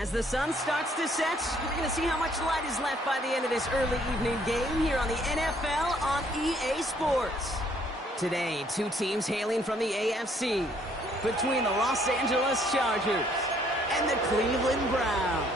As the sun starts to set, we're going to see how much light is left by the end of this early evening game here on the NFL on EA Sports. Today, two teams hailing from the AFC, between the Los Angeles Chargers and the Cleveland Browns.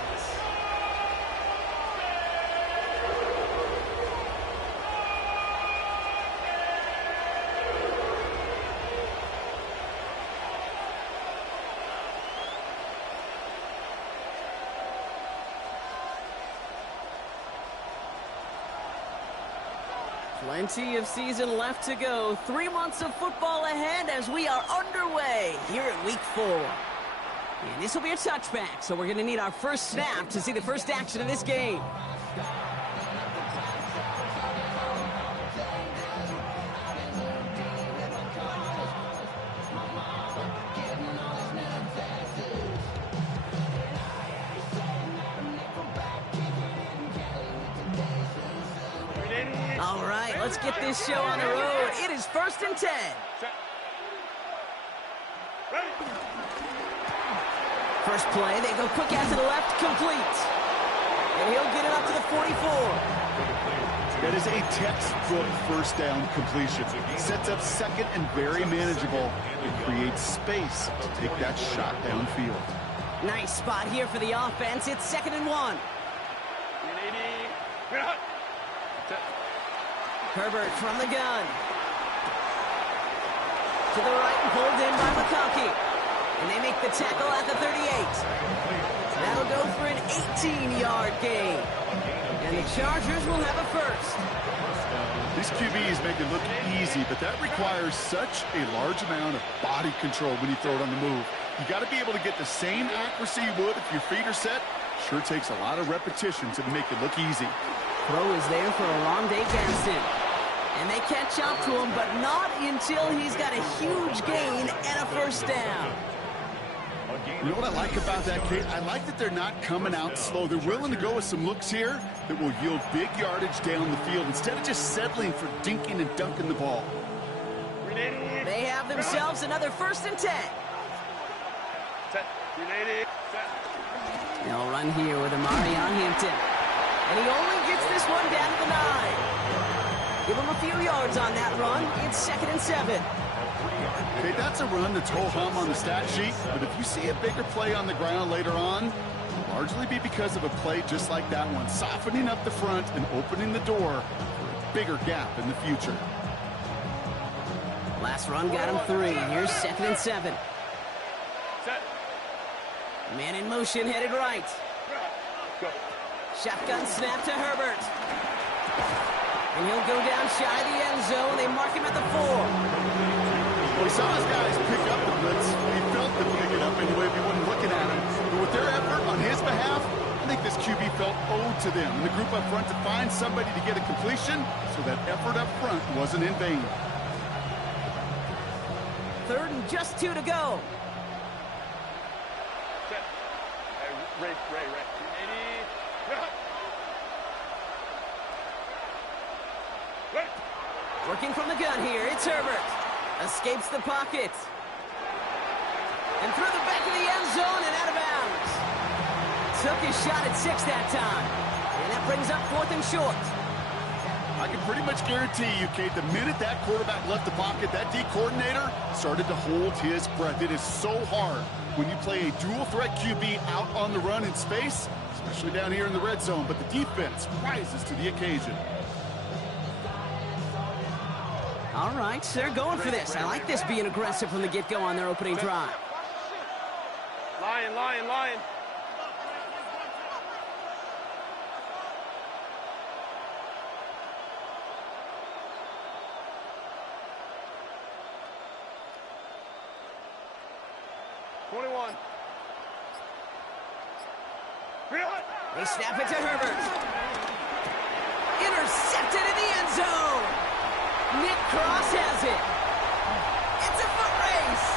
Plenty of season left to go. 3 months of football ahead as we are underway here at Week 4. And this will be a touchback, so we're going to need our first snap to see the first action of this game. All right, let's get this show on the road. It is 1st and 10. First play, they go quick out to the left, complete. And he'll get it up to the 44. That is a textbook first down completion. Sets up second and very manageable. It creates space to take that shot downfield. Nice spot here for the offense. It's 2nd and 1. Herbert from the gun. To the right, pulled in by McConkey. And they make the tackle at the 38. That'll go for an 18-yard gain. And the Chargers will have a first. These QBs make it look easy, but that requires such a large amount of body control when you throw it on the move. You got to be able to get the same accuracy you would if your feet are set. Sure takes a lot of repetition to make it look easy. Throw is there for Oronde Gadsden. And they catch up to him, but not until he's got a huge gain and a first down. You know what I like about that, Kate? I like that they're not coming out slow. They're willing to go with some looks here that will yield big yardage down the field instead of just settling for dinking and dunking the ball. They have themselves another 1st and 10. They'll run here with Amari on Hampton. And he only gets this one down to the 9. Give him a few yards on that run. It's 2nd and 7. Okay, that's a run that's ho-hum on the stat sheet, but if you see a bigger play on the ground later on, it'll largely be because of a play just like that one, softening up the front and opening the door for a bigger gap in the future. Last run got him 3. Here's 2nd and 7. Man in motion, headed right. Shotgun snap to Herbert. And he'll go down shy of the end zone. They mark him at the 4. Well, he saw his guys pick up the blitz. He felt them pick it up anyway if he wasn't looking at him. But with their effort on his behalf, I think this QB felt owed to them. And the group up front to find somebody to get a completion, so that effort up front wasn't in vain. 3rd and just 2 to go. Ray. Working from the gun here, it's Herbert. Escapes the pocket. And through the back of the end zone and out of bounds. Took his shot at 6 that time. And that brings up 4th and short. I can pretty much guarantee you, Kate, the minute that quarterback left the pocket, that D coordinator started to hold his breath. It is so hard when you play a dual-threat QB out on the run in space, especially down here in the red zone, but the defense rises to the occasion. All right, they're going for this. I like this being aggressive from the get-go on their opening drive. Lion. 21. They snap it to Herbert. Intercepted in the end zone. Nick Cross has it. It's a foot race.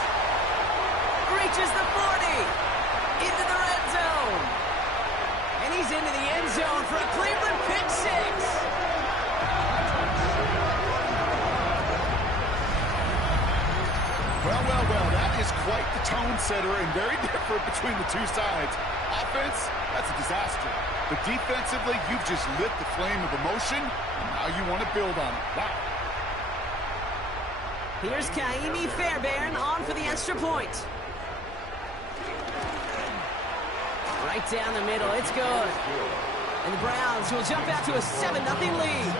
Reaches the 40. Into the red zone. And he's into the end zone for a Cleveland pick 6. Well, that is quite the tone setter and very different between the two sides. Offense, that's a disaster. But defensively, you've just lit the flame of emotion, and now you want to build on it. Wow. Here's Kaimi Fairbairn on for the extra point. Right down the middle, it's good. And the Browns will jump out to a 7-0 lead.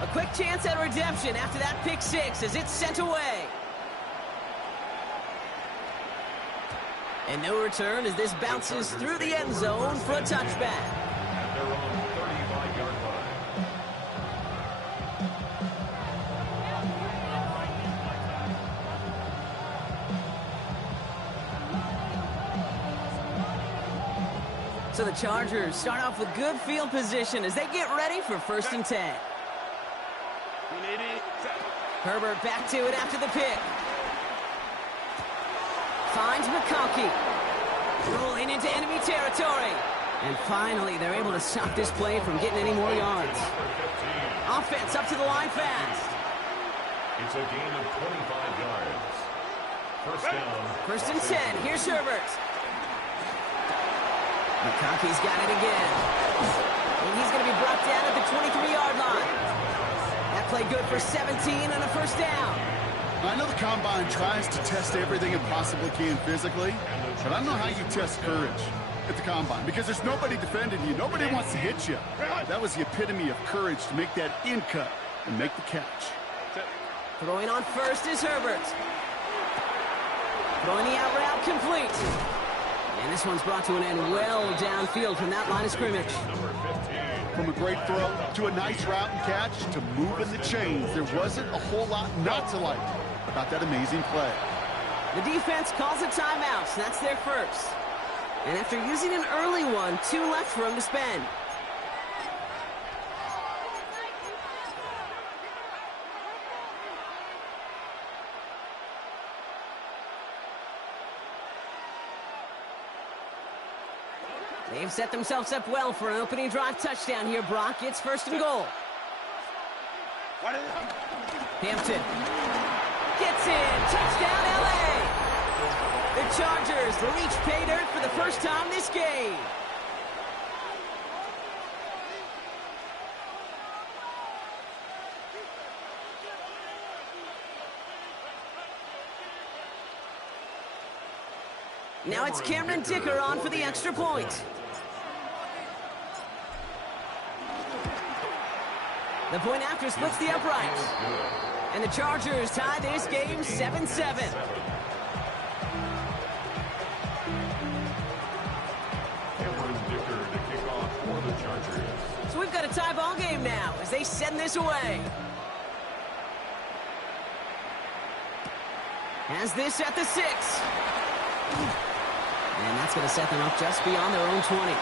A quick chance at redemption after that pick six as it's sent away. And no return as this bounces through the end zone for a touchback. At their own 35-yard line. So the Chargers start off with good field position as they get ready for 1st and 10. Herbert back to it after the pick. Finds McConkey. Rolling into enemy territory. And finally, they're able to stop this play from getting any more yards. Offense up to the line fast. It's a gain of 25 yards. First down. 1st and 10. Here's Herbert. McConkey's got it again. And he's going to be brought down at the 23-yard line. That play good for 17 and a 1st down. I know the Combine tries to test everything it possibly can physically, but I don't know how you test courage at the Combine because there's nobody defending you. Nobody wants to hit you. That was the epitome of courage to make that in cut and make the catch. Throwing on first is Herbert. Throwing the out route complete. And this one's brought to an end well downfield from that line of scrimmage. From a great throw to a nice route and catch to moving the chains, there wasn't a whole lot not to like about that amazing play. The defense calls a timeout, so that's their first. And after using an early one, 2 left for them to spend. They've set themselves up well for an opening drive touchdown here, Brock. It's 1st and goal. Hampton gets in. Touchdown, L.A. The Chargers reach pay dirt for the first time this game. Now it's Cameron Dicker on for the extra point. The point after splits the uprights. And the Chargers tie this game 7-7. So we've got a tie ball game now as they send this away. Has this at the 6. And that's going to set them up just beyond their own 20.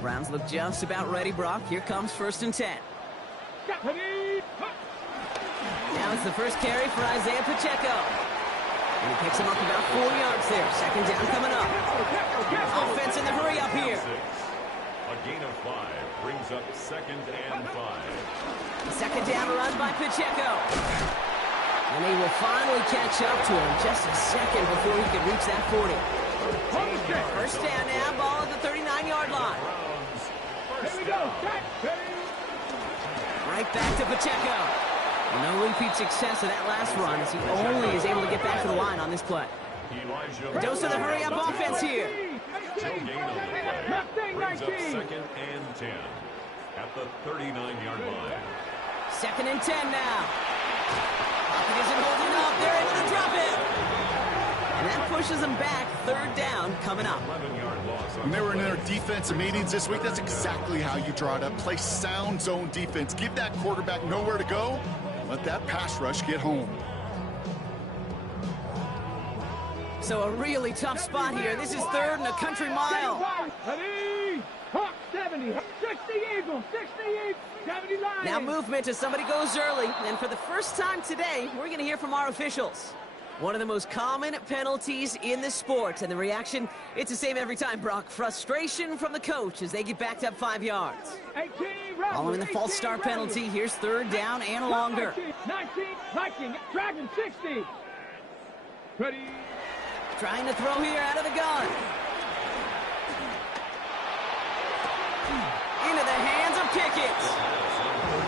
Browns look just about ready, Brock. Here comes 1st and 10. Now it's the first carry for Isaiah Pacheco. And he picks him up about 4 yards there. 2nd down coming up. Offense in the hurry up here. A gain of 5 brings up 2nd and 5. 2nd down run by Pacheco. And they will finally catch up to him just a second before he can reach that 40. 1st down now, ball at the 39-yard line. Here we go. Right back to Pacheco. No repeat success of that last run as he only is able to get back to the line on this play. A dose of the hurry-up offense here. No gain on the play. Brings up 2nd and 10 at the 39-yard line. 2nd and 10 now. Pocket isn't holding up. They're able to drop it. And that pushes them back. Third down coming up. 11-yard loss. When they were in their defensive meetings this week, that's exactly how you draw it up. Play sound zone defense. Give that quarterback nowhere to go. Let that pass rush get home. So a really tough spot here. This is third and a country mile. Ready? Hawk 70, 60 Eagles, 60 Eagles, 70 Lions. Now movement as somebody goes early. And for the first time today, we're going to hear from our officials. One of the most common penalties in the sport. And the reaction, it's the same every time, Brock. Frustration from the coach as they get backed up 5 yards. 18, Following the false start penalty, here's third down and longer. 19, Viking, Dragon 60. Ready? Trying to throw here out of the gun. Into the hands of Pickett.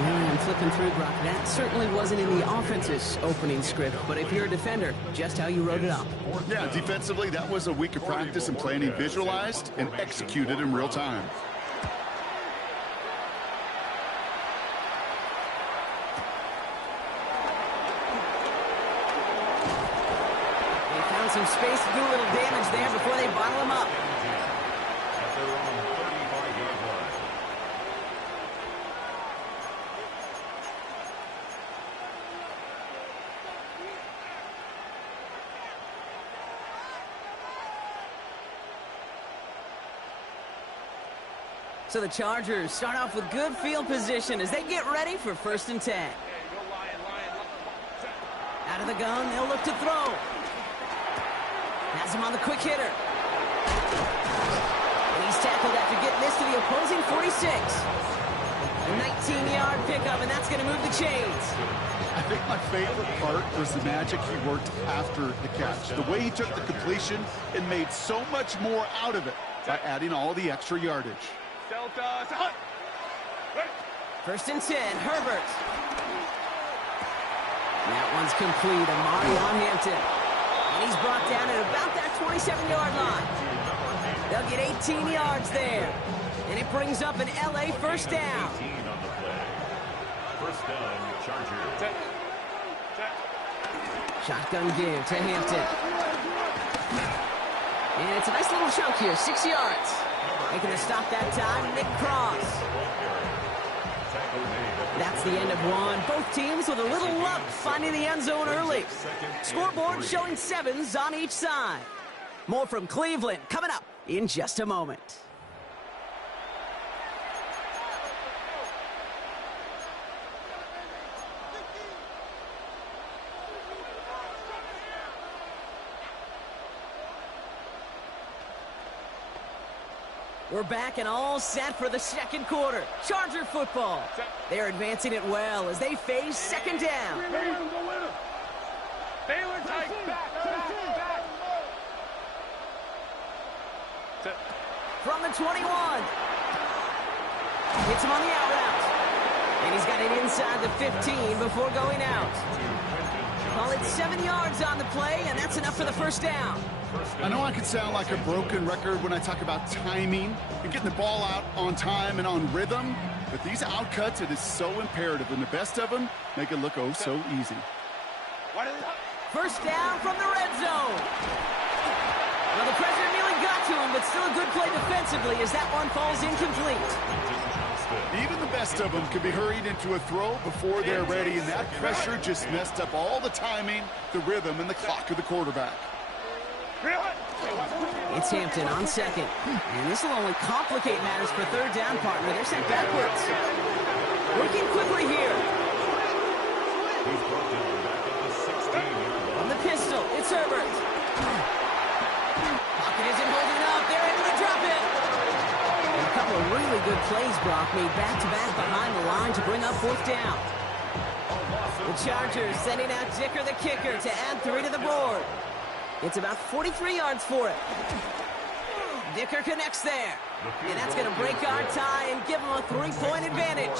And flipping through, Brock, that certainly wasn't in the offense's opening script, but if you're a defender, just how you wrote it up. Yeah, defensively, that was a week of practice and planning visualized and executed in real time. They found some space to do a little damage there before they bottle him up. At their own 35-yard line. So the Chargers start off with good field position as they get ready for 1st and 10. Out of the gun, they'll look to throw. Has him on the quick hitter. And he's tackled after getting this to the opposing 46. A 19-yard pickup, and that's going to move the chains. I think my favorite part was the magic he worked after the catch. The way he took the completion and made so much more out of it by adding all the extra yardage. 1st and 10, Herbert. That one's complete. Amari on Hampton. And he's brought down at about that 27-yard line. They'll get 18 yards there. And it brings up an LA first down. 18 on the play. First down, Chargers. Shotgun give to Hampton. And it's a nice little chunk here, 6 yards. Making a stop that time, Nick Cross. That's the end of one. Both teams with a little luck finding the end zone early. Scoreboard showing 7s on each side. More from Cleveland coming up in just a moment. We're back and all set for the second quarter. Charger football. They're advancing it well as they face 2nd down. From the 21. Hits him on the out route. And he's got it inside the 15 before going out. Call it 7 yards on the play, and that's enough for the first down. I know I could sound like a broken record when I talk about timing and getting the ball out on time and on rhythm, but these outcuts, it is so imperative, and the best of them make it look oh so easy. First down from the red zone. Well, the pressure nearly got to him, but still a good play defensively as that one falls incomplete. Even the best of them can be hurried into a throw before they're ready, and that pressure just messed up all the timing, the rhythm, and the clock of the quarterback. It's Hampton on 2nd. And this will only complicate matters for 3rd down, partner. They're sent backwards. Working quickly here. He's brought down back at the 16-yard line. On the pistol, it's Herbert. Pocket isn't holding up. They're able to drop it. And a couple of really good plays, Brock, made back-to-back behind the line to bring up 4th down. The Chargers sending out Dicker the kicker to add 3 to the board. It's about 43 yards for it. Dicker connects there. And that's going to break our tie and give him a 3-point advantage.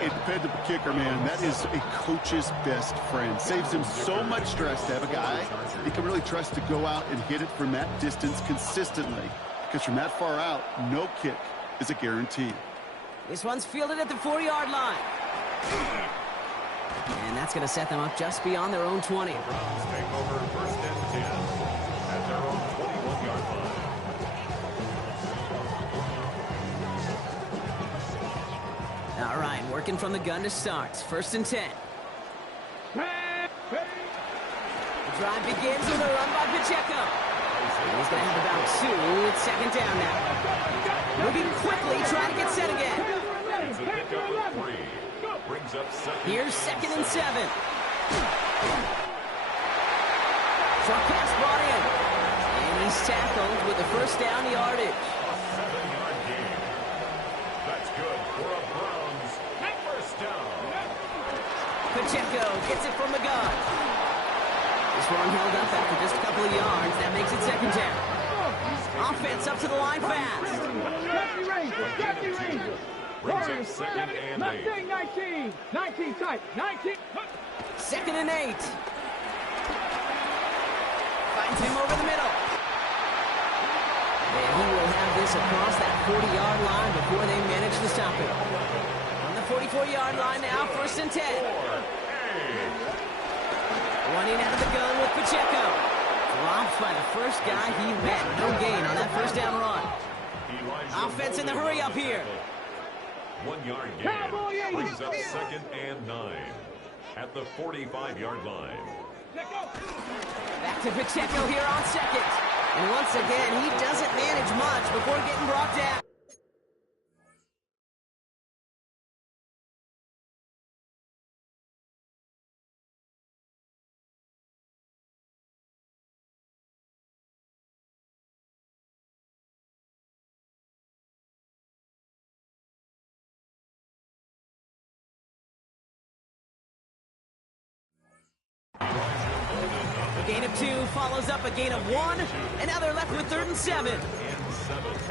A dependable kicker, man, that is a coach's best friend. Saves him so much stress to have a guy he can really trust to go out and hit it from that distance consistently. Because from that far out, no kick is a guarantee. This one's fielded at the 4-yard line. And that's going to set them up just beyond their own 20. Browns take over 1st and 10. All right, working from the gun to start. 1st and 10. The drive begins with a run by Pacheco. And he's going to have about 2. It's 2nd down now. Moving quickly, trying to get set again. It's a pickup of 3. Brings up 2nd. Here's 2nd and 7. Short pass brought in. And he's tackled with the 1st down yardage. A 7-yard gain. That's good for a Browns 1st down. Pacheco gets it from the gun. This one held up after just a couple of yards. That makes it 2nd down. Offense up to the line fast. Brings up 2nd and 8. 19 tight. 19. 2nd and 8. Finds him over the middle. And he will have this across that 40-yard line before they manage to stop him. On the 44-yard line now, 1st and 10. Running out of the gun with Pacheco. Dropped by the first guy he met. No gain on that 1st down run. Offense in the hurry up here. 1-yard gain. Brings up 2nd and 9. At the 45-yard line. Back to Pacheco here on 2nd. And once again, he doesn't manage much before getting brought down. A gain of 2 follows up a gain of 1, and now they're left with 3rd and 7.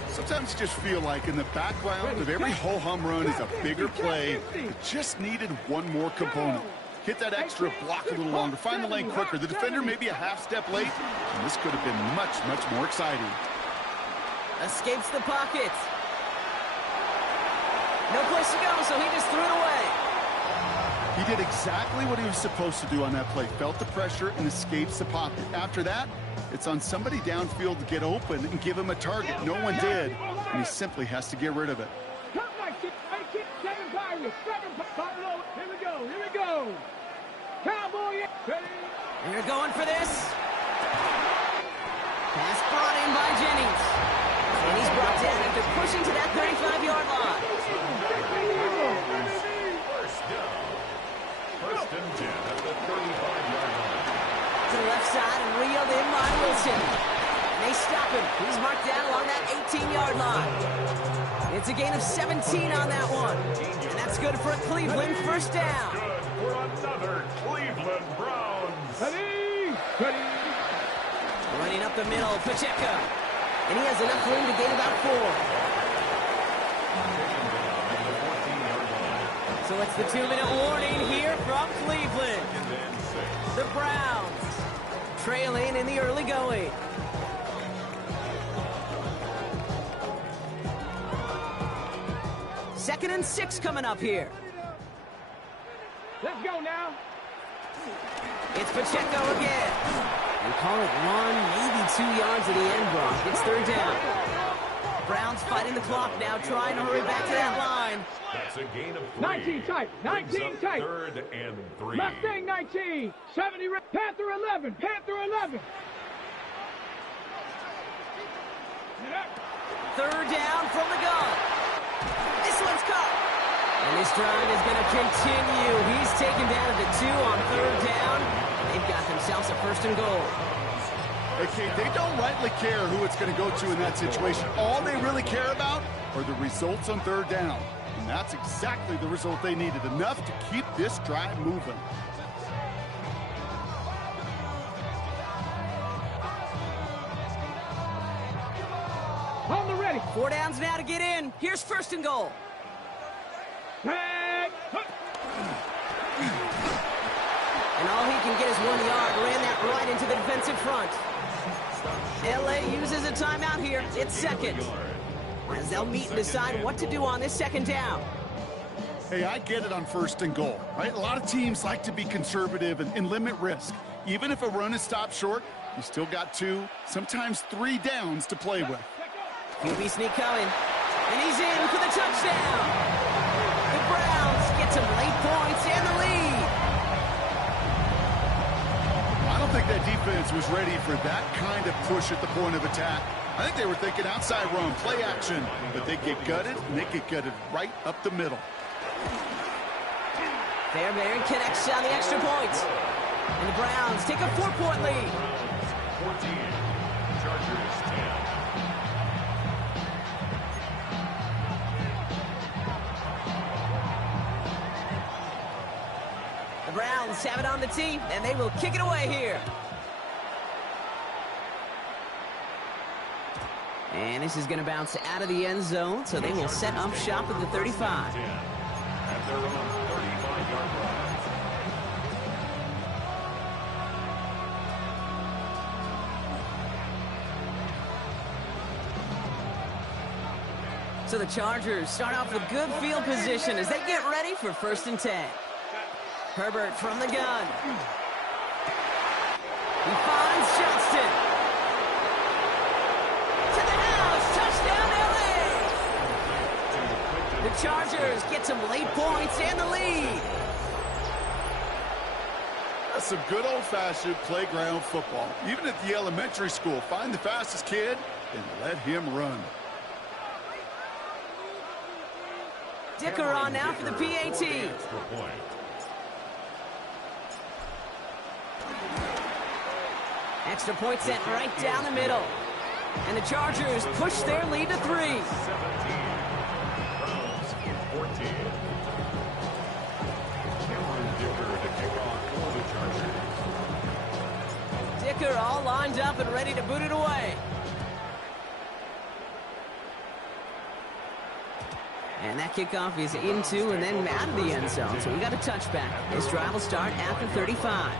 Sometimes you just feel like in the background of every ho-hum run is a bigger play. It just needed one more component. Hit that extra block a little longer, find the lane quicker. The defender maybe a half step late, and this could have been much, much more exciting. Escapes the pocket. No place to go, so he just threw it away. He did exactly what he was supposed to do on that play. Felt the pressure and escapes the pocket. After that, it's on somebody downfield to get open and give him a target. No one did, and he simply has to get rid of it. Here we go. Cowboy. They're going for this. Pass brought in by Jennings. And he's brought down after pushing to that 35-yard line. 1st and 10 at the 35-yard line. To the left side and reeled in by Wilson. And they stop him. He's marked down along that 18-yard line. It's a gain of 17 on that one. And that's good for a Cleveland 1st down. Good for another Cleveland Browns. Ready. Running up the middle, Pacheco. And he has enough room to gain about 4. So it's the 2-minute warning here from Cleveland. The Browns trailing in the early going. Second and 6 coming up here. Let's go now. It's Pacheco again. We call it 1, maybe 2 yards at the end, Brock. It's 3rd down. Browns fighting the clock now, trying to hurry back to that line. That's a gain of 3. 19 tight. 19 tight. 3rd and 3. Mustang 19. 70. Panther 11. Panther 11. 3rd down from the gun. This one's caught. And this drive is going to continue. He's taken down at the 2 on 3rd down. They've got themselves a 1st and goal. Okay, they don't rightly care who it's going to go to in that situation. All they really care about are the results on 3rd down. And that's exactly the result they needed. Enough to keep this drive moving. On the ready. 4 downs now to get in. Here's 1st and goal. And all he can get is 1 yard. Ran that right into the defensive front. LA uses a timeout here. It's 2nd. As they'll meet and decide what to do on this 2nd down. Hey, I get it on 1st and goal, right? A lot of teams like to be conservative and limit risk. Even if a run is stopped short, you still got 2, sometimes 3 downs to play with. QB sneak coming. And he's in for the touchdown. The the Browns get some late points and the lead. I don't think that defense was ready for that kind of push at the point of attack. I think they were thinking outside run, play action, but they get gutted, and they get gutted right up the middle. Fairbairn connects on the extra point. And the Browns take a 4-point lead. 14, Chargers 10. The Browns have it on the tee, and they will kick it away here. And this is going to bounce out of the end zone, so they will set up shop at the 35. At their own 35-yard line. So the Chargers start off with good field position as they get ready for 1st and 10. Herbert from the gun. He finds Johnston. To the house. Touchdown, LA. The Chargers get some late points and the lead. That's some good old-fashioned playground football. Even at the elementary school, find the fastest kid and let him run. Dicker on now for the PAT. Extra point sent right down the middle. And the Chargers push their lead to 3. 17. Browns 14. Cameron Dicker to kick off for the Chargers. Dicker all lined up and ready to boot it away. And that kickoff is into and then out of the end zone. So we got a touchback. This drive will start after 35.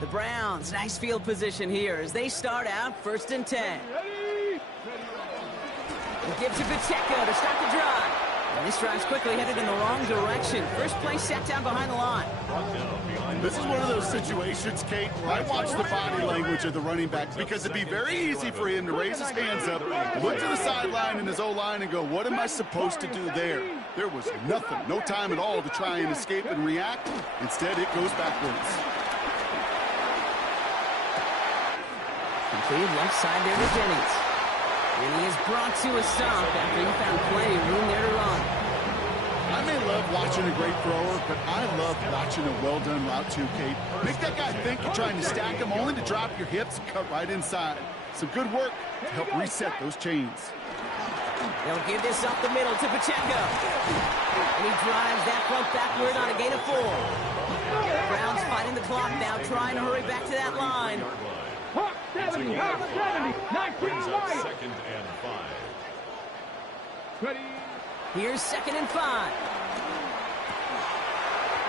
The Browns, nice field position here as they start out 1st and 10. They give to Pacheco to start the drive. And this drive's quickly headed in the wrong direction. First play set down behind the line. This is one of those situations, Kate, I watch the body language of the running back because it'd be very easy for him to raise his hands up, look to the sideline in his O-line and go, what am I supposed to do there? There was nothing, no time at all to try and escape and react. Instead, it goes backwards. Completed left side there to Jennings. And he is brought to a stop after he found plenty of room there to run. I may love watching a great thrower, but I love watching a well-done route too, Kate. Make that guy think you're trying to stack him only to drop your hips and cut right inside. Some good work to help reset those chains. They'll give this up the middle to Pacheco. And he drives that front backward on a gain of 4. Browns fighting the clock now, trying to hurry back to that line. Hawk 70, Hawk 70, 19 right. 2nd and 5. Ready. Here's 2nd and 5.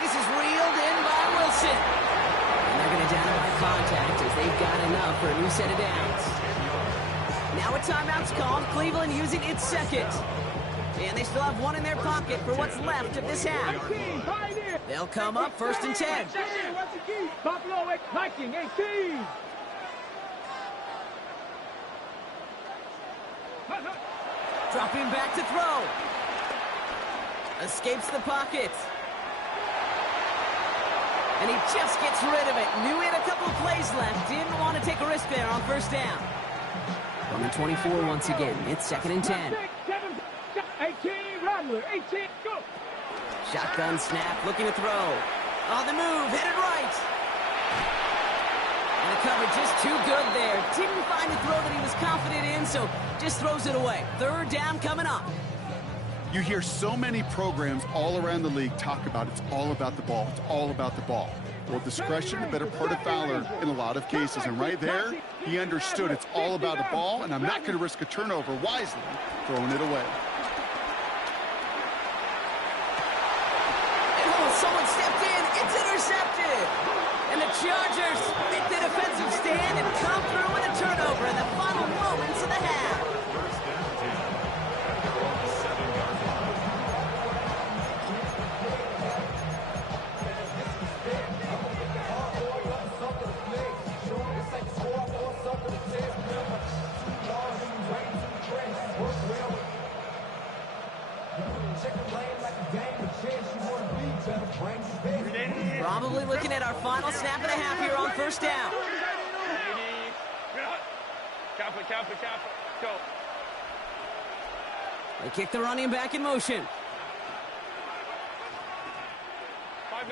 This is reeled in by Wilson. And they're going to down by contact as they've got enough for a new set of downs. Now a timeout's called. Cleveland using its 2nd. And they still have 1 in their pocket for what's left of this half. They'll come up 1st and 10. Buffalo attacking 18. Dropping back to throw. Escapes the pocket. And he just gets rid of it. Knew he had a couple of plays left. Didn't want to take a risk there on 1st down. On the 24 once again. It's 2nd and 10. 18, Rattler, 18, go. Shotgun snap, looking to throw. On the move, headed right. And the cover just too good there. Didn't find a throw that he was confident in, so just throws it away. 3rd down coming up. You hear so many programs all around the league talk about it's all about the ball. It's all about the ball. Well, discretion, the better part of Fowler in a lot of cases. And right there, he understood it's all about the ball, and I'm not going to risk a turnover wisely, throwing it away. And oh, someone stepped in. It's intercepted. And the Chargers make the defensive stand and come through with a turnover in the final moments of the half. Probably looking at our final snap and a half here on first down. Go. They kick the running back in motion. 5-9.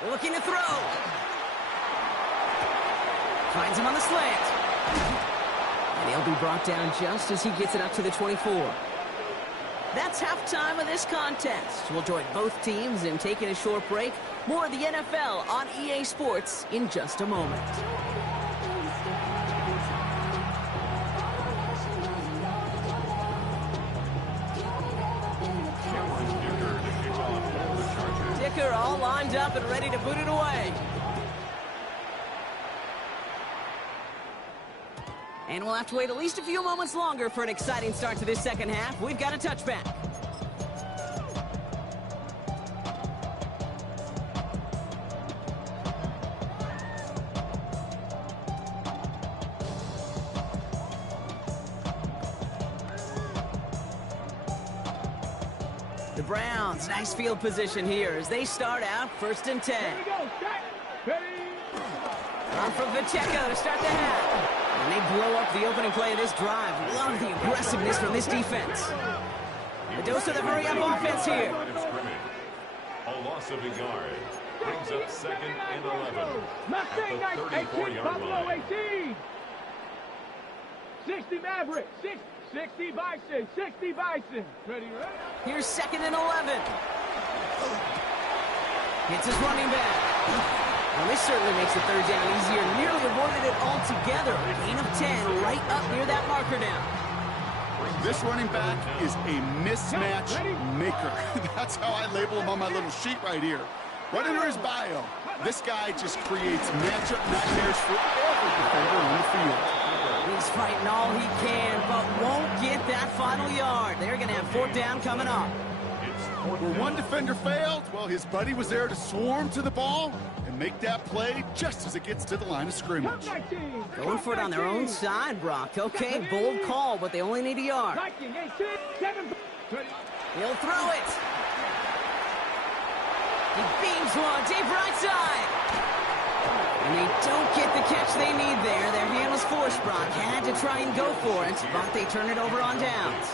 They're looking to throw. Finds him on the slant. And he'll be brought down just as he gets it up to the 24. That's halftime of this contest. We'll join both teams in taking a short break. More of the NFL on EA Sports in just a moment. Dicker all lined up and ready to boot it away. And we'll have to wait at least a few moments longer for an exciting start to this second half. We've got a touchback. The Browns, nice field position here as they start out 1st and 10. Here we go. Set. Ready. On from Pacheco to start the half. And they blow up the opening play of this drive. Love the aggressiveness from this defense. A dose of the hurry-up offense here. A loss of a yard. Brings up 2nd and 11. Mustang At the 18, 34-yard Buffalo line. 18. 60 Maverick, 60 Bison, 60 Bison. Ready? Here's 2nd and 11. Hits his running back. Well, this certainly makes the third down easier. Nearly avoided it altogether. Gain of 10 right up near that marker now. This running back is a mismatch maker. That's how I label him on my little sheet right here. Right under his bio. This guy just creates matchup nightmares for every defender on the field. He's fighting all he can, but won't get that final yard. They're going to have 4th down coming up. Where one defender failed, well, his buddy was there to swarm to the ball and make that play just as it gets to the line of scrimmage. Going for it on their own side, Brock. Okay, bold call, but they only need a yard. Viking 18, 7. Ready? He'll throw it. He beams one, deep right side. And they don't get the catch they need there. Their hand was forced, Brock. Had to try and go for it, but they turn it over on downs.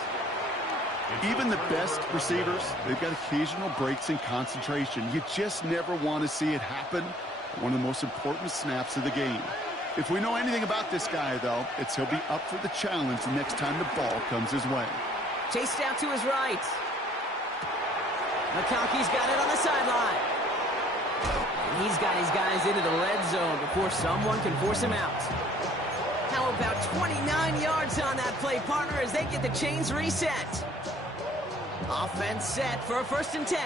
Even the best receivers, they've got occasional breaks in concentration. You just never want to see it happen. One of the most important snaps of the game. If we know anything about this guy, though, it's he'll be up for the challenge the next time the ball comes his way. Chased out to his right. McConkey's got it on the sideline. And he's got his guys into the red zone before someone can force him out. How about 29 yards on that play, partner, as they get the chains reset. Offense set for a 1st and 10.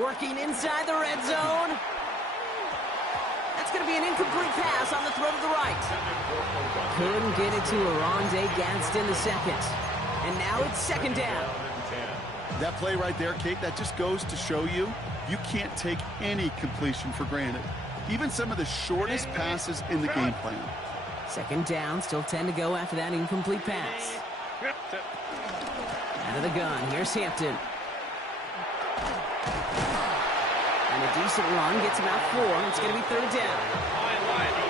Working inside the red zone. That's going to be an incomplete pass on the throw to the right. Couldn't get it to Oronde Gadsden the second. And now it's 2nd down. That play right there, Kate, that just goes to show you, you can't take any completion for granted. Even some of the shortest passes in the game plan. 2nd down, still 10 to go after that incomplete pass. Out of the gun, here's Hampton. And a decent run gets him out 4. It's going to be 3rd down.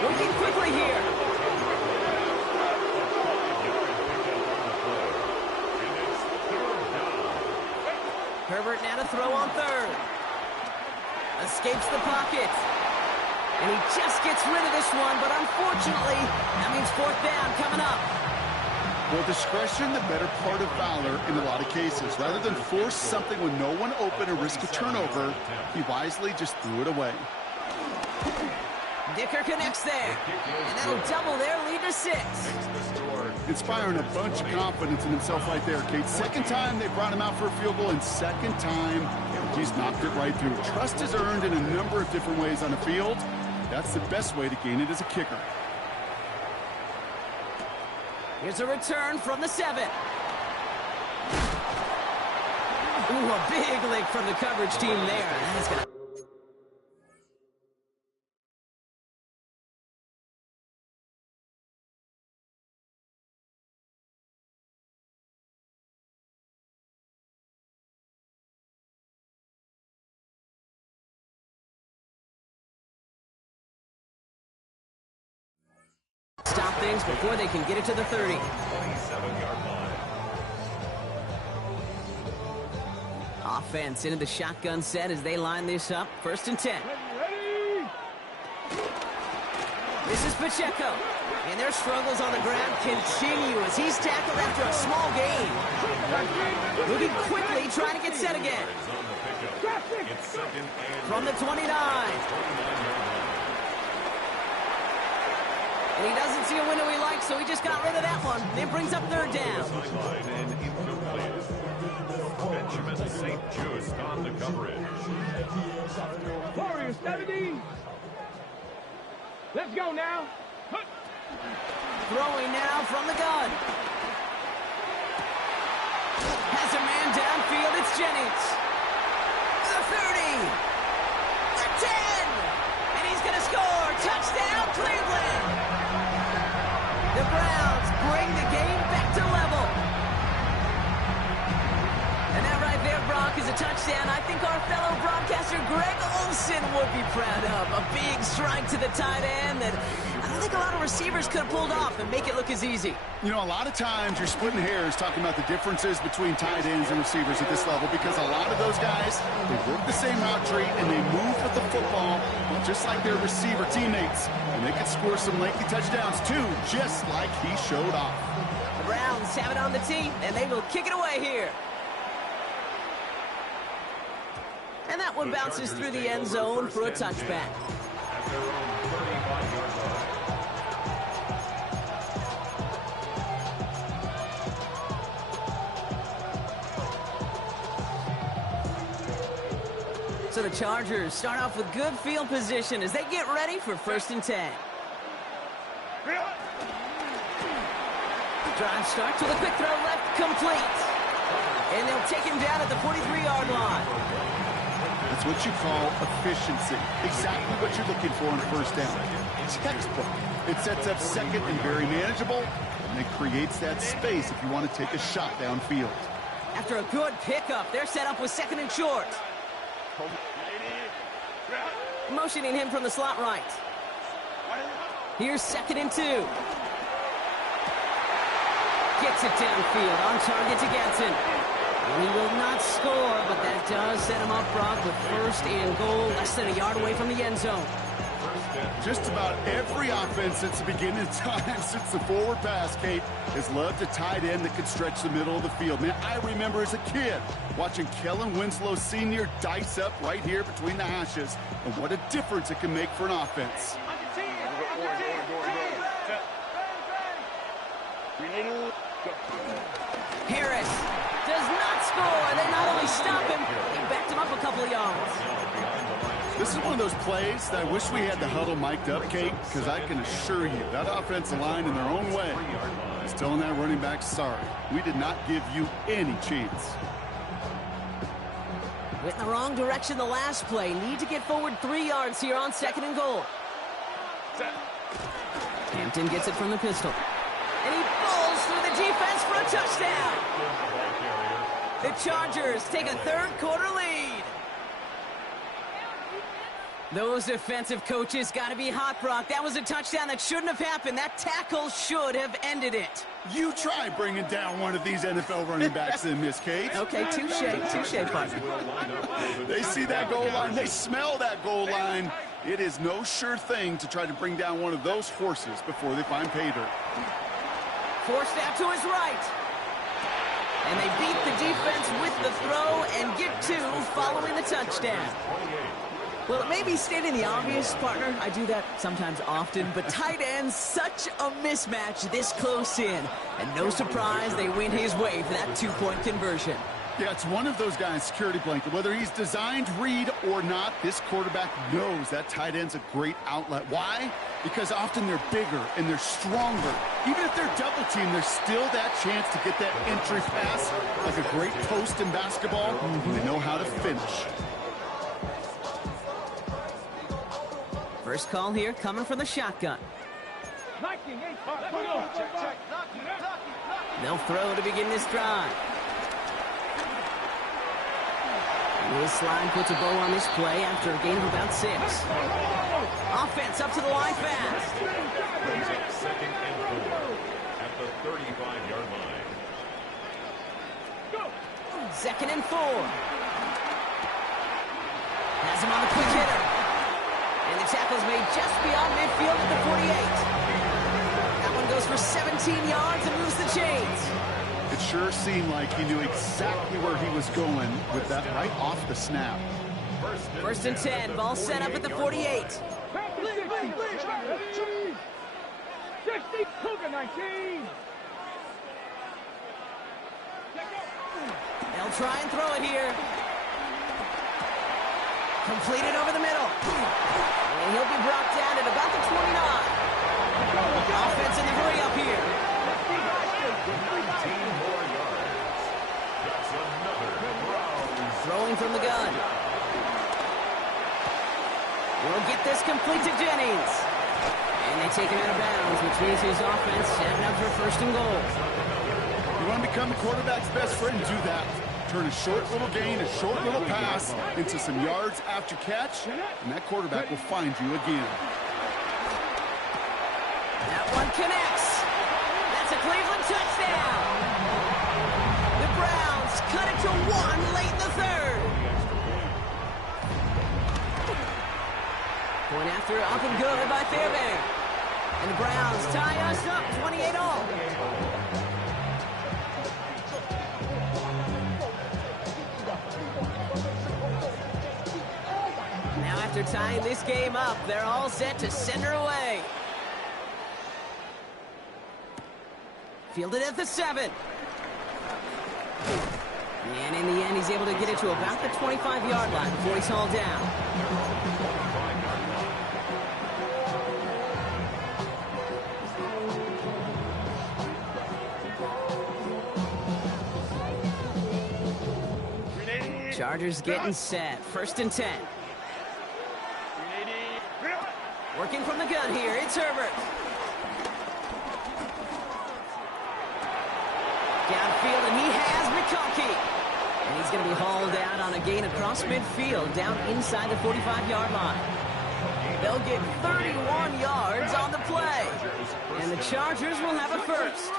Working quickly here. Herbert now to throw on 3rd. Escapes the pocket. And he just gets rid of this one, but unfortunately, that means 4th down coming up. Well, discretion, the better part of valor in a lot of cases. Rather than force something when no one open and risk a turnover, he wisely just threw it away. Dicker connects there, and that'll double their lead to 6. Inspiring a bunch of confidence in himself right there, Kate. 2nd time they brought him out for a field goal, and 2nd time he's knocked it right through. Trust is earned in a number of different ways on the field. That's the best way to gain it as a kicker. Here's a return from the 7. Ooh, a big lick from the coverage team there. That's going to things before they can get it to the 30. 27-yard line. Offense into the shotgun set as they line this up. 1st and 10. Ready? This is Pacheco. And their struggles on the ground continue as he's tackled after a small gain. Moving quickly, trying to get set again. It's on the pickup. It's 2nd and From the 29. 29-yard line. And he doesn't see a window he likes, so he just got rid of that one. It brings up 3rd down. Sideline and incomplete. Benjamin St. Just on the coverage. Warriors 70. Let's go now. Throwing now from the gun. Has a man downfield. It's Jennings. The 30. The 10. And he's going to score. Touchdown, Cleveland. The Browns bring the game back to level. And that right there, Brock, is a touchdown I think our fellow broadcaster Greg Olsen would be proud of. A big strike to the tight end that I don't think a lot of receivers could have pulled off and make it look as easy. You know, a lot of times you're splitting hairs talking about the differences between tight ends and receivers at this level because a lot of those guys, they work the same route tree and they move with the football just like their receiver teammates. And they can score some lengthy touchdowns too, just like he showed off. The Browns have it on the tee, and they will kick it away here. And that one bounces through the end zone for a touchback. At their own 35-yard line. So the Chargers start off with good field position as they get ready for 1st and 10. Drive starts with a quick throw left, complete. And they'll take him down at the 43-yard line. That's what you call efficiency. Exactly what you're looking for on 1st down. Textbook. It sets up 2nd and very manageable, and it creates that space if you want to take a shot downfield. After a good pickup, they're set up with 2nd and short. Motioning him from the slot right. Here's 2nd and 2. Gets it downfield, on target to Gatson. He will not score, but that does set him up, Brock, with 1st and goal, less than a yard away from the end zone. Just about every offense since the beginning of time, since the forward pass, Kate, has loved a tight end that could stretch the middle of the field. Man, I remember as a kid watching Kellen Winslow Sr. dice up right here between the hashes, and what a difference it can make for an offense. Harris does not score. They not only stop him, they backed him up a couple of yards. This is one of those plays that I wish we had the huddle mic'd up, Kate, because I can assure you that offensive line in their own way is telling that running back, sorry, we did not give you any chance. Went in the wrong direction the last play. Need to get forward 3 yards here on 2nd and goal. Hampton gets it from the pistol. And he falls through the defense for a touchdown. The Chargers take a 3rd quarter lead. Those defensive coaches got to be hot, Brock. That was a touchdown that shouldn't have happened. That tackle should have ended it. You try bringing down one of these NFL running backs in this case. Okay, touche, partner. They see that goal line. They smell that goal line. It is no sure thing to try to bring down one of those horses before they find pay dirt. Forced out to his right. And they beat the defense with the throw and get 2 following the touchdown. Well, it may be stating the obvious, partner. I do that sometimes often, but tight ends, such a mismatch this close in. And no surprise, they win his way for that 2-point conversion. Yeah, it's one of those guys' security blanket. Whether he's designed read or not, this quarterback knows that tight end's a great outlet. Why? Because often they're bigger and they're stronger. Even if they're double teamed, there's still that chance to get that entry pass, like a great post in basketball. They know how to finish. First call here coming from the shotgun. They'll throw to begin this drive. This line puts a bow on this play after a gain of about 6. Offense up to the line fast. Brings up 2nd and at the 35-yard line. Second and 4. Has him on the quick hitter. And the tackle's made just beyond midfield at the 48. That one goes for 17 yards and moves the chains. It sure seemed like he knew exactly where he was going with that right off the snap. First and 10, ball set up at the 48. 60, Cougar 19. They'll try and throw it here. Completed over the middle. And he'll be brought down at about the 29. Offense in the hurry up here. 19 more yards. That's another Browns. Throwing from the gun. We'll get this complete to Jennings. And they take him out of bounds, which means his offense setting up for first and goal. You want to become the quarterback's best friend, do that. Turn a short little gain, a short little pass into some yards after catch, and that quarterback will find you again. That one connects. That's a Cleveland touchdown. The Browns cut it to 1 late in the third. Point after up and good by Fairbairn. And the Browns tie us up 28-all. Now after tying this game up, they're all set to send her away. Fielded at the 7. And in the end, he's able to get it to about the 25-yard line before he's hauled down. Chargers getting set. First and 10. Working from the gun here. It's Herbert. Downfield, and he has McConkey. And he's going to be hauled out on a gain across midfield, down inside the 45-yard line. They'll get 31 yards on the play. And the Chargers will have a first.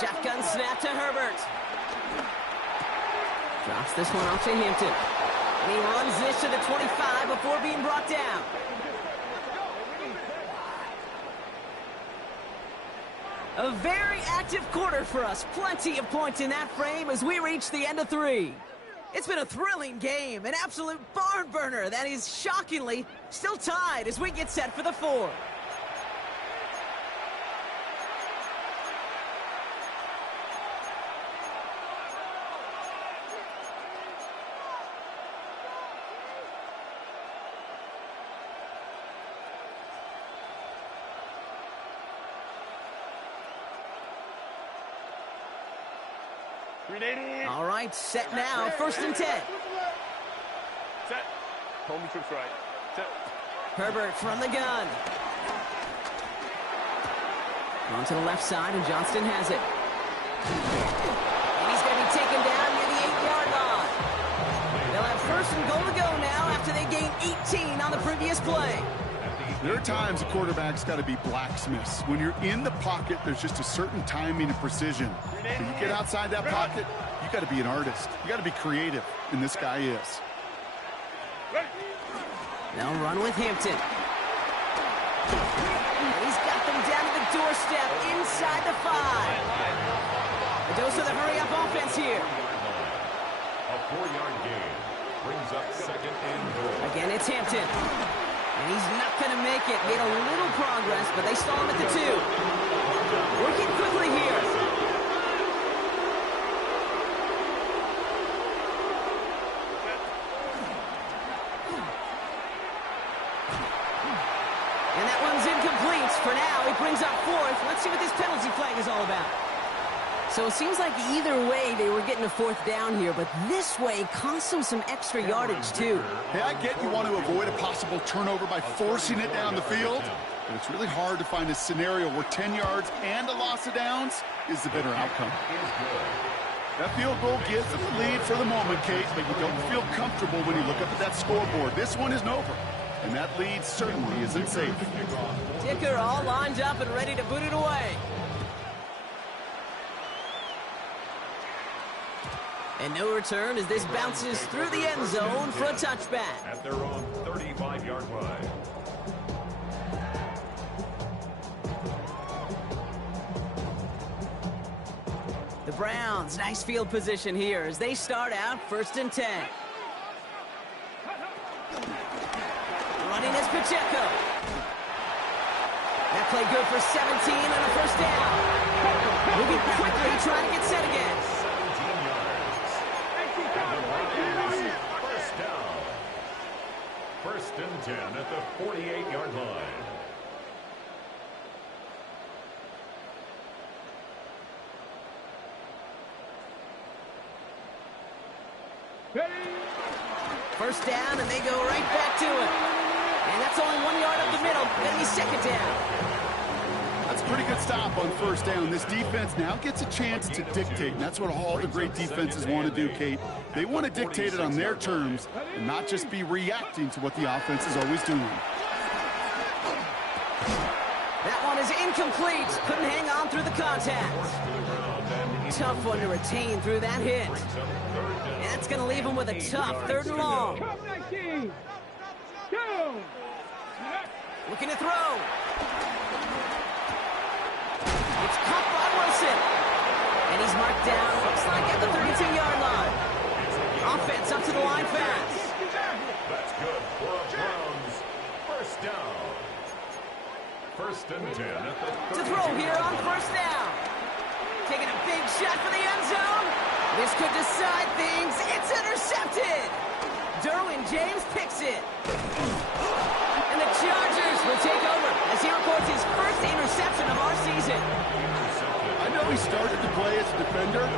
Shotgun snap to Herbert. Drops this one off to Hampton. And he runs this to the 25 before being brought down. A very active quarter for us. Plenty of points in that frame as we reach the end of 3. It's been a thrilling game, an absolute barn burner that is shockingly still tied as we get set for the 4. All right, set now. First and 10. Set. Home troops right. Set. Herbert from the gun. On to the left side, and Johnston has it. And he's going to be taken down near the 8-yard line. They'll have first and goal to go now after they gain 18 on the previous play. There are times a quarterback's got to be blacksmiths. When you're in the pocket, there's just a certain timing and precision. When you get outside that pocket, you got to be an artist. You got to be creative, and this guy is. They'll run with Hampton. And he's got them down to the doorstep inside the 5. A dose of the hurry-up offense here. A 4-yard gain brings up second and goal. Again, it's Hampton. And he's not going to make it. Made a little progress, but they stall him at the 2. Working quickly here. And that one's incomplete. For now, he brings up 4th. Let's see what this penalty flag is all about. So it seems like either way they were getting a 4th down here, but this way cost them some extra yardage too. Hey, I get you want to avoid a possible turnover by forcing it down the field, but it's really hard to find a scenario where 10 yards and a loss of downs is the better outcome. That field goal gives them the lead for the moment, Kate, but you don't feel comfortable when you look up at that scoreboard. This one isn't over. and that lead certainly isn't safe. Dicker all lined up and ready to boot it away. And no return as this bounces through the end zone for a touchback. At their own 35-yard line. The Browns, nice field position here as they start out 1st and 10. Running is Pacheco. That play good for 17 and a 1st down. Moving quickly, trying to get set again. 17 yards. And the Browns, 1st down. 1st and 10 at the 48-yard line. First down, and they go right back to it. And that's only 1 yard up the middle. Gonna be 2nd down. That's a pretty good stop on 1st down. This defense now gets a chance to dictate. And that's what all the great defenses want to do, Kate. They want to dictate it on their terms and not just be reacting to what the offense is always doing. That one is incomplete. Couldn't hang on through the contact. Tough one to retain through that hit. And that's going to leave him with a tough 3rd and long. Looking to throw. It's caught by Wilson. And he's marked down, looks like at the 32-yard line. Offense up to the line fast. That's good for a Browns 1st down. 1st and 10 at the 32. To throw here on 1st down. Taking a big shot for the end zone. This could decide things. It's intercepted. Derwin James picks it. And the Chargers will take over as he records his 1st interception of our season. I know he started to play as a defender.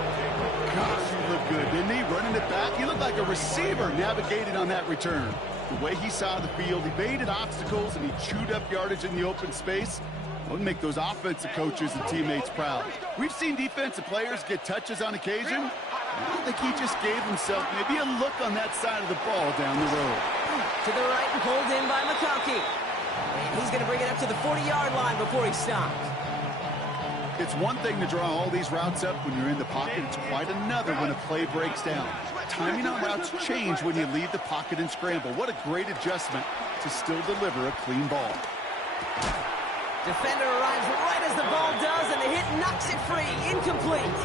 Gosh, he looked good, didn't he? Running it back. He looked like a receiver navigating on that return. The way he saw the field, he baited obstacles and he chewed up yardage in the open space. Would make those offensive coaches and teammates proud. We've seen defensive players get touches on occasion. I think he just gave himself maybe a look on that side of the ball down the road. To the right and pulled in by McConkey. And he's going to bring it up to the 40-yard line before he stops. It's one thing to draw all these routes up when you're in the pocket. It's quite another when a play breaks down. Timing on routes change when you leave the pocket and scramble. What a great adjustment to still deliver a clean ball. Defender arrives right as the ball does, and the hit knocks it free. Incomplete.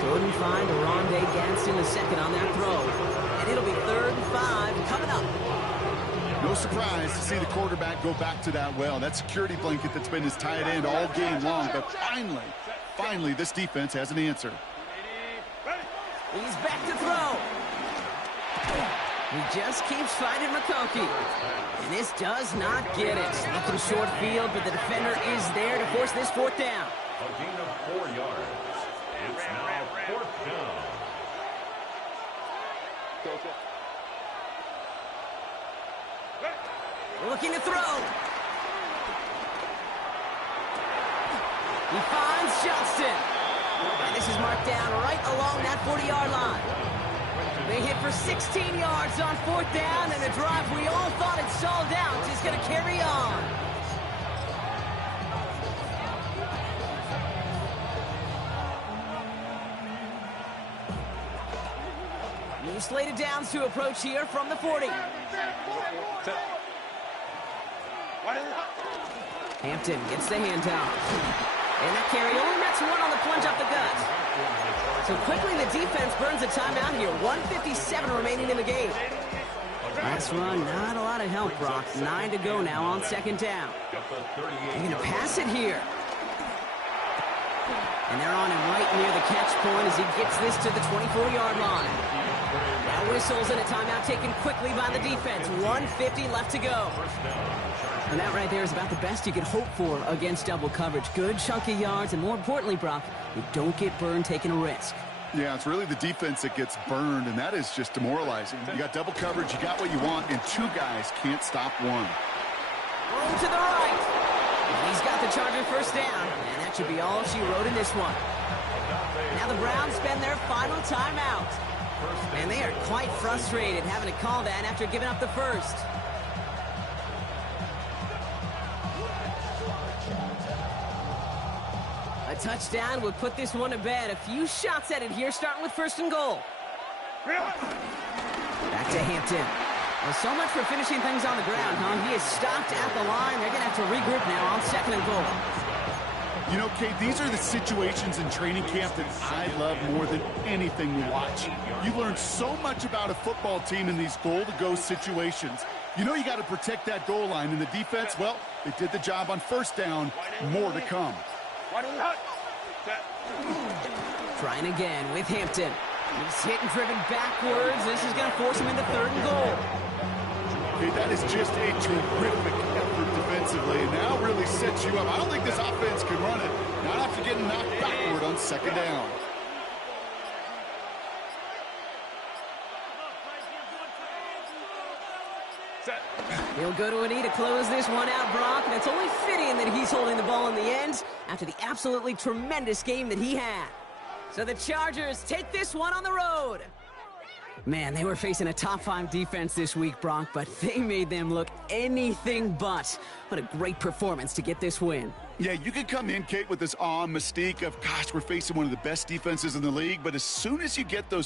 Couldn't find Rondé Gadsden the second on that throw. And it'll be 3rd and 5 coming up. No surprise to see the quarterback go back to that well. That security blanket that's been his tight end all game long. But finally, this defense has an answer. He's back to throw. He just keeps fighting McConkey. And this does not get it. Looking short field, but the defender is there to force this 4th down. A gain of 4 yards. It's now 4th down. Looking to throw. He finds Johnston. And this is marked down right along that 40-yard line. They hit for 16 yards on 4th down, and the drive we all thought had stalled out is going to carry on. New slated downs to approach here from the 40. Hampton gets the handoff. And that carry only nets 1 on the plunge up the gut. So quickly the defense burns a timeout here. 1:57 remaining in the game. Nice run, not a lot of help, Brock. 9 to go now on 2nd down. They're going to pass it here. And they're on him right near the catch point as he gets this to the 24-yard line. Now whistles and a timeout taken quickly by the defense. 1:50 left to go. And that right there is about the best you could hope for against double coverage. Good chunky yards, and more importantly, Brock, you don't get burned taking a risk. Yeah, it's really the defense that gets burned, and that is just demoralizing. You got double coverage, you got what you want, and 2 guys can't stop one. Room to the right. And he's got the Charger 1st down, and that should be all she wrote in this one. Now the Browns spend their final timeout. And they are quite frustrated having to call that after giving up the first. touchdown would put this one to bed. A few shots at it here, starting with 1st and goal. Back to Hampton. Well, so much for finishing things on the ground, huh? He is stopped at the line. They're going to have to regroup now on 2nd and goal. You know, Kate, these are the situations in training camp that I love more than anything to watch. You learn so much about a football team in these goal-to-go situations. You know you got to protect that goal line, and the defense, well, they did the job on 1st down. More to come. Trying again with Hampton. He's hit and driven backwards. This is going to force him into 3rd and goal. Okay, that is just a terrific effort defensively, and now really sets you up. I don't think this offense can run it, not after getting knocked backward on 2nd down. He'll go to a knee to close this one out, Brock, and it's only fitting that he's holding the ball in the end after the absolutely tremendous game that he had. So the Chargers take this one on the road. Man, they were facing a top 5 defense this week, Brock, but they made them look anything but. What a great performance to get this win. Yeah, you could come in, Kate, with this awe and mystique of, gosh, we're facing one of the best defenses in the league, but as soon as you get those